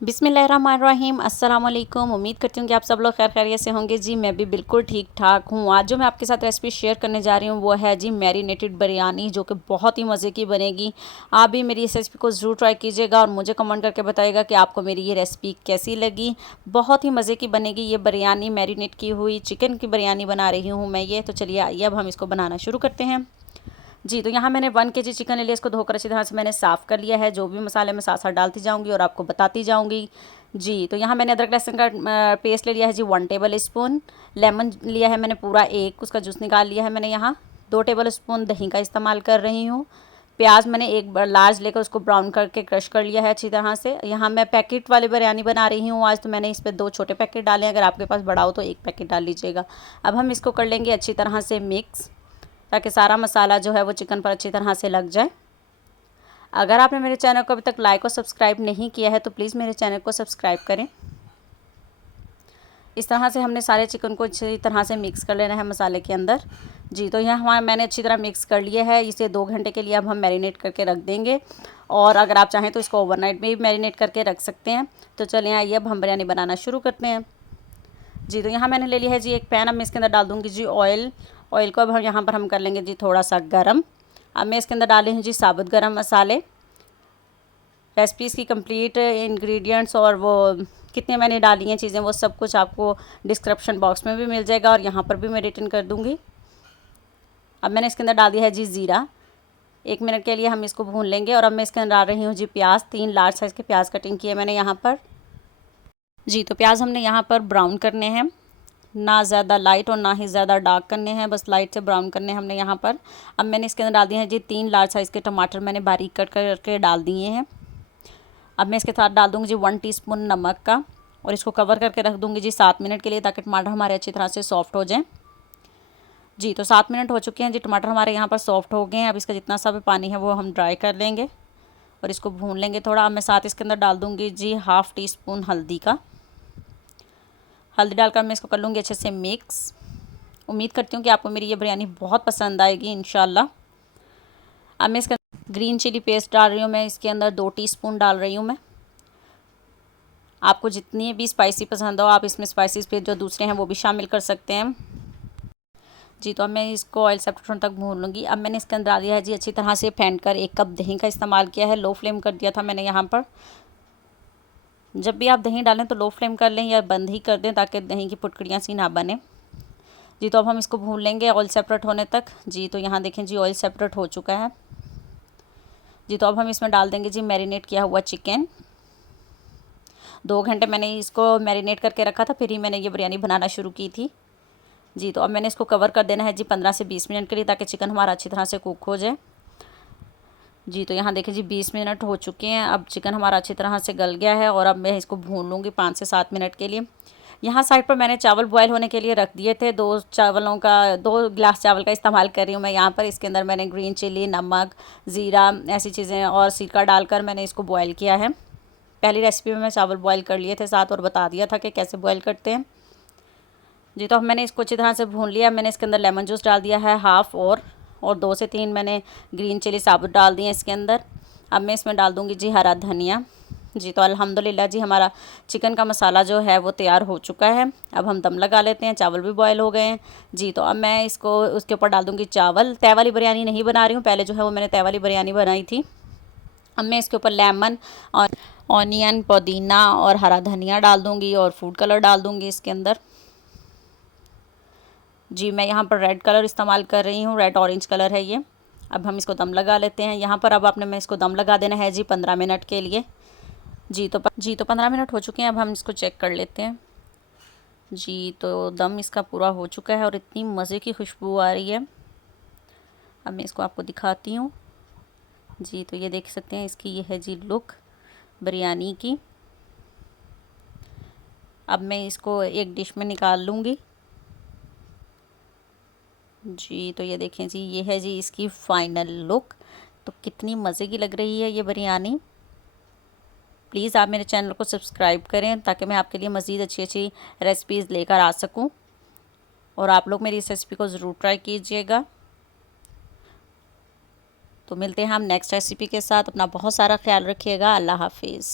बिस्मिल्लाहिर्रहमानिर्रहीम। अस्सलाम वालेकुम। उम्मीद करती हूँ कि आप सब लोग खैर खैरियत से होंगे। जी मैं भी बिल्कुल ठीक ठाक हूँ। आज जो मैं आपके साथ रेसिपी शेयर करने जा रही हूँ वो है जी मैरिनेटेड बिरयानी, जो कि बहुत ही मज़े की बनेगी। आप भी मेरी इस रेसिपी को ज़रूर ट्राई कीजिएगा और मुझे कमेंट करके बताइएगा कि आपको मेरी ये रेसिपी कैसी लगी। बहुत ही मज़े की बनेगी ये बिरयानी। मैरिनेट की हुई चिकन की बिरयानी बना रही हूँ मैं ये। तो चलिए आइए अब हम इसको बनाना शुरू करते हैं। जी तो यहाँ मैंने 1 kg चिकन ले लिया। इसको धोकर अच्छी तरह से मैंने साफ़ कर लिया है। जो भी मसाले मैं साथ साथ डालती जाऊँगी और आपको बताती जाऊँगी। जी तो यहाँ मैंने अदरक लहसुन का पेस्ट ले लिया है जी 1 टेबल स्पून। लेमन लिया है मैंने पूरा एक, उसका जूस निकाल लिया है मैंने। यहाँ 2 टेबल स्पून दही का इस्तेमाल कर रही हूँ। प्याज मैंने एक लार्ज लेकर उसको ब्राउन करके क्रश कर लिया है अच्छी तरह से। यहाँ मैं पैकेट वाली बिरयानी बना रही हूँ आज, तो मैंने इस पर 2 छोटे पैकेट डाले। अगर आपके पास बड़ा हो तो 1 पैकेट डाल लीजिएगा। अब हम इसको कर लेंगे अच्छी तरह से मिक्स, ताकि सारा मसाला जो है वो चिकन पर अच्छी तरह से लग जाए। अगर आपने मेरे चैनल को अभी तक लाइक और सब्सक्राइब नहीं किया है तो प्लीज़ मेरे चैनल को सब्सक्राइब करें। इस तरह से हमने सारे चिकन को अच्छी तरह से मिक्स कर लेना है मसाले के अंदर। जी तो यह हमारा मैंने अच्छी तरह मिक्स कर लिया है। इसे 2 घंटे के लिए अब हम मैरिनेट करके रख देंगे, और अगर आप चाहें तो इसको ओवरनाइट में भी मैरिनेट करके रख सकते हैं। तो चलिए आइए अब हम बिरयानी बनाना शुरू करते हैं। जी तो यहाँ मैंने ले लिया है जी एक पैन। अब मैं इसके अंदर डाल दूँगी जी ऑयल। ऑयल को अब हम यहाँ पर हम कर लेंगे जी थोड़ा सा गरम। अब मैं इसके अंदर डाल रही हूँ जी साबुत गरम मसाले। रेसिपीज़ की कंप्लीट इंग्रेडिएंट्स और वो कितने मैंने डाली हैं चीज़ें, वो सब कुछ आपको डिस्क्रिप्शन बॉक्स में भी मिल जाएगा और यहाँ पर भी मैं रिटर्न कर दूँगी। अब मैंने इसके अंदर डाल दिया है जी ज़ीरा। 1 मिनट के लिए हम इसको भून लेंगे। और अब मैं इसके अंदर डाल रही हूँ जी प्याज। 3 लार्ज साइज़ के प्याज कटिंग किए मैंने यहाँ पर। जी तो प्याज हमने यहाँ पर ब्राउन करने हैं, ना ज़्यादा लाइट और ना ही ज़्यादा डार्क करने हैं, बस लाइट से ब्राउन करने हैं हमने यहाँ पर। अब मैंने इसके अंदर डाल दिए हैं जी 3 लार्ज साइज़ के टमाटर मैंने बारीक कट करके डाल दिए हैं। अब मैं इसके साथ डाल दूँगी जी 1 टीस्पून नमक का, और इसको कवर करके रख दूँगी जी 7 मिनट के लिए, ताकि टमाटर हमारे अच्छी तरह से सॉफ्ट हो जाएँ। जी तो 7 मिनट हो चुके हैं जी, टमाटर हमारे यहाँ पर सॉफ्ट हो गए हैं। अब इसका जितना सा भी पानी है वो हम ड्राई कर लेंगे और इसको भून लेंगे थोड़ा। अब मैं साथ इसके अंदर डाल दूँगी जी 1/2 टीस्पून हल्दी का। हल्दी डालकर मैं इसको कर लूँगी अच्छे से मिक्स। उम्मीद करती हूँ कि आपको मेरी ये बिरयानी बहुत पसंद आएगी इंशाल्लाह। अब मैं इसके ग्रीन चिली पेस्ट डाल रही हूँ मैं इसके अंदर 2 टीस्पून डाल रही हूँ मैं। आपको जितनी भी स्पाइसी पसंद हो आप इसमें स्पाइसेस पे जो दूसरे हैं वो भी शामिल कर सकते हैं। जी तो अब मैं इसको ऑयल सेपरेट होने तक भून लूँगी। अब मैंने इसके अंदर डाल दिया है जी अच्छी तरह से फेंट कर 1 कप दही का इस्तेमाल किया है। लो फ्लेम कर दिया था मैंने यहाँ पर। जब भी आप दही डालें तो लो फ्लेम कर लें या बंद ही कर दें, ताकि दही की पुटकड़ियाँ सी ना बने। जी तो अब हम इसको भून लेंगे ऑयल सेपरेट होने तक। जी तो यहाँ देखें जी ऑयल सेपरेट हो चुका है। जी तो अब हम इसमें डाल देंगे जी मैरिनेट किया हुआ चिकन। 2 घंटे मैंने इसको मैरिनेट करके रखा था, फिर ही मैंने ये बिरयानी बनाना शुरू की थी। जी तो अब मैंने इसको कवर कर देना है जी 15 से 20 मिनट के लिए, ताकि चिकन हमारा अच्छी तरह से कुक हो जाए। जी तो यहाँ देखिए जी 20 मिनट हो चुके हैं। अब चिकन हमारा अच्छी तरह से गल गया है और अब मैं इसको भून लूँगी 5 से 7 मिनट के लिए। यहाँ साइड पर मैंने चावल बॉयल होने के लिए रख दिए थे। 2 गिलास चावल का इस्तेमाल कर रही हूँ मैं यहाँ पर। इसके अंदर मैंने ग्रीन चिली, नमक, ज़ीरा ऐसी चीज़ें और सिरका डालकर मैंने इसको बॉयल किया है। पहली रेसिपी में मैं चावल बॉयल कर लिए थे साथ, और बता दिया था कि कैसे बॉयल करते हैं। जी तो अब मैंने इसको अच्छी तरह से भून लिया। मैंने इसके अंदर लेमन जूस डाल दिया है हाफ़, और 2 से 3 मैंने ग्रीन चिली साबुत डाल दिए इसके अंदर। अब मैं इसमें डाल दूँगी जी हरा धनिया। जी तो अल्हम्दुलिल्लाह जी हमारा चिकन का मसाला जो है वो तैयार हो चुका है। अब हम दम लगा लेते हैं। चावल भी बॉयल हो गए हैं। जी तो अब मैं इसको उसके ऊपर डाल दूँगी चावल। तय वाली बिरयानी नहीं बना रही हूँ, पहले जो है वो मैंने तय वाली बिरयानी बनाई थी। अब मैं इसके ऊपर लेमन और ऑनियन, पुदीना और हरा धनिया डाल दूँगी, और फूड कलर डाल दूँगी इसके अंदर। जी मैं यहाँ पर रेड कलर इस्तेमाल कर रही हूँ, रेड ऑरेंज कलर है ये। अब हम इसको दम लगा लेते हैं। यहाँ पर अब आपने मैं इसको दम लगा देना है जी 15 मिनट के लिए। जी तो 15 मिनट हो चुके हैं। अब हम इसको चेक कर लेते हैं। जी तो दम इसका पूरा हो चुका है और इतनी मज़े की खुशबू आ रही है। अब मैं इसको आपको दिखाती हूँ। जी तो ये देख सकते हैं इसकी ये है जी लुक बिरयानी की। अब मैं इसको एक डिश में निकाल लूँगी। जी तो ये देखें जी ये है जी इसकी फ़ाइनल लुक। तो कितनी मज़े की लग रही है ये बिरयानी। प्लीज़ आप मेरे चैनल को सब्सक्राइब करें, ताकि मैं आपके लिए मज़ीद अच्छी अच्छी रेसिपीज़ लेकर आ सकूं, और आप लोग मेरी इस रेसिपी को ज़रूर ट्राई कीजिएगा। तो मिलते हैं हम नेक्स्ट रेसिपी के साथ। अपना बहुत सारा ख्याल रखिएगा। अल्लाह हाफिज़।